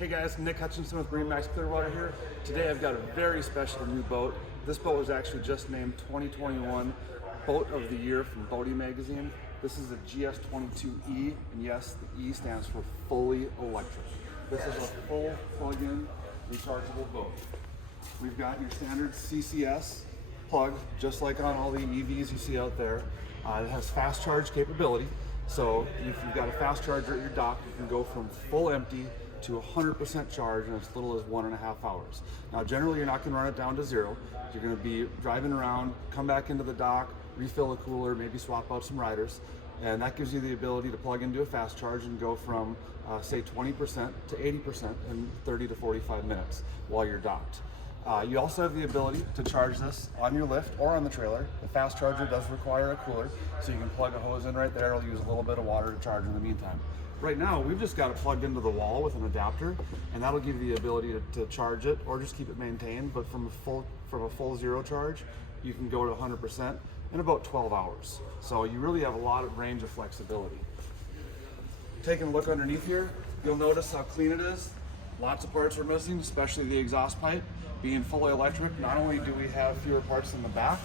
Hey guys, Nick Hutchinson with MarineMax Clearwater here. Today I've got a very special new boat. This boat was actually just named 2021 Boat of the Year from Boating Magazine. This is a GS22E, and yes, the E stands for fully electric. This is a full plug-in rechargeable boat. We've got your standard CCS plug, just like on all the EVs you see out there. It has fast charge capability, so if you've got a fast charger at your dock, you can go from full empty to 100% charge in as little as 1.5 hours. Now generally you're not going to run it down to zero. You're going to be driving around, come back into the dock, refill a cooler, maybe swap out some riders, and that gives you the ability to plug into a fast charge and go from say 20% to 80% in 30 to 45 minutes while you're docked. You also have the ability to charge this on your lift or on the trailer. The fast charger does require a cooler, so you can plug a hose in right there. It'll use a little bit of water to charge in the meantime. Right now, we've just got it plugged into the wall with an adapter, and that'll give you the ability to charge it or just keep it maintained. But from a full zero charge, you can go to 100% in about 12 hours. So you really have a lot of range of flexibility. Taking a look underneath here, you'll notice how clean it is. Lots of parts are missing, especially the exhaust pipe. Being fully electric, not only do we have fewer parts in the back,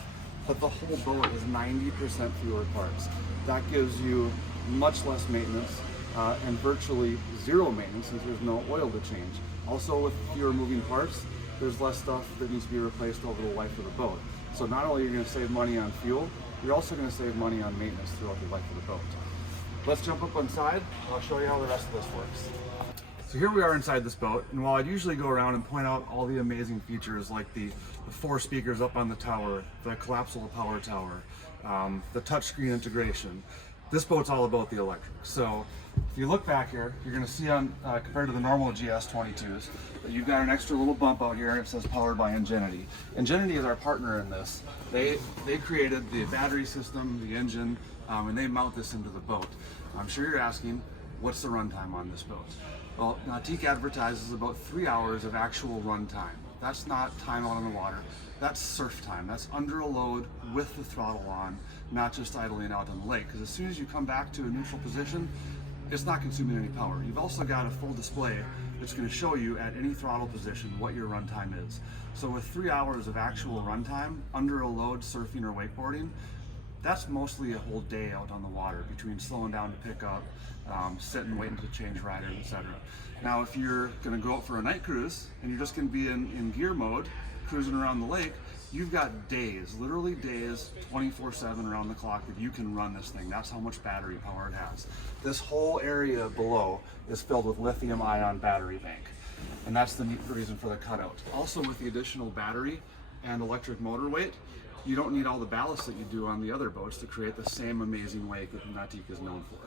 but the whole boat is 90% fewer parts. That gives you much less maintenance and virtually zero maintenance since there's no oil to change. Also, with fewer moving parts, there's less stuff that needs to be replaced over the life of the boat. So not only are you going to save money on fuel, you're also going to save money on maintenance throughout the life of the boat. Let's jump up inside. I'll show you how the rest of this works. So here we are inside this boat, and while I'd usually go around and point out all the amazing features like the 4 speakers up on the tower, the collapsible power tower, the touchscreen integration, this boat's all about the electric. So if you look back here, you're going to see on compared to the normal GS22s that you've got an extra little bump out here, and it says powered by Ingenuity. Ingenuity is our partner in this. They created the battery system, the engine, and they mount this into the boat. I'm sure you're asking, what's the runtime on this boat? Well, Nautique advertises about 3 hours of actual run time. That's not time out on the water. That's surf time. That's under a load with the throttle on, not just idling out on the lake. Because as soon as you come back to a neutral position, it's not consuming any power. You've also got a full display that's going to show you at any throttle position what your runtime is. So with 3 hours of actual runtime, under a load surfing or wakeboarding, that's mostly a whole day out on the water between slowing down to pick up, sitting, waiting to change riders, etc. Now, if you're going to go out for a night cruise and you're just going to be in gear mode, cruising around the lake, you've got days, literally days, 24/7 around the clock that you can run this thing. That's how much battery power it has. This whole area below is filled with lithium-ion battery bank, and that's the reason for the cutout. Also, with the additional battery and electric motor weight, you don't need all the ballast that you do on the other boats to create the same amazing wake that Nautique is known for.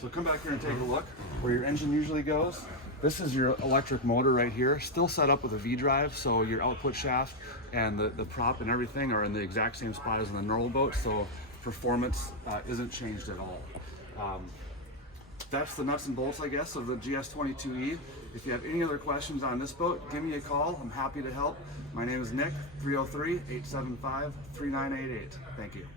So come back here and take a look where your engine usually goes. This is your electric motor right here, still set up with a V-drive, so your output shaft and the prop and everything are in the exact same spot as in the normal boat, so performance isn't changed at all. That's the nuts and bolts, I guess, of the GS22E. If you have any other questions on this boat, give me a call. I'm happy to help. My name is Nick, 303-875-3988. Thank you.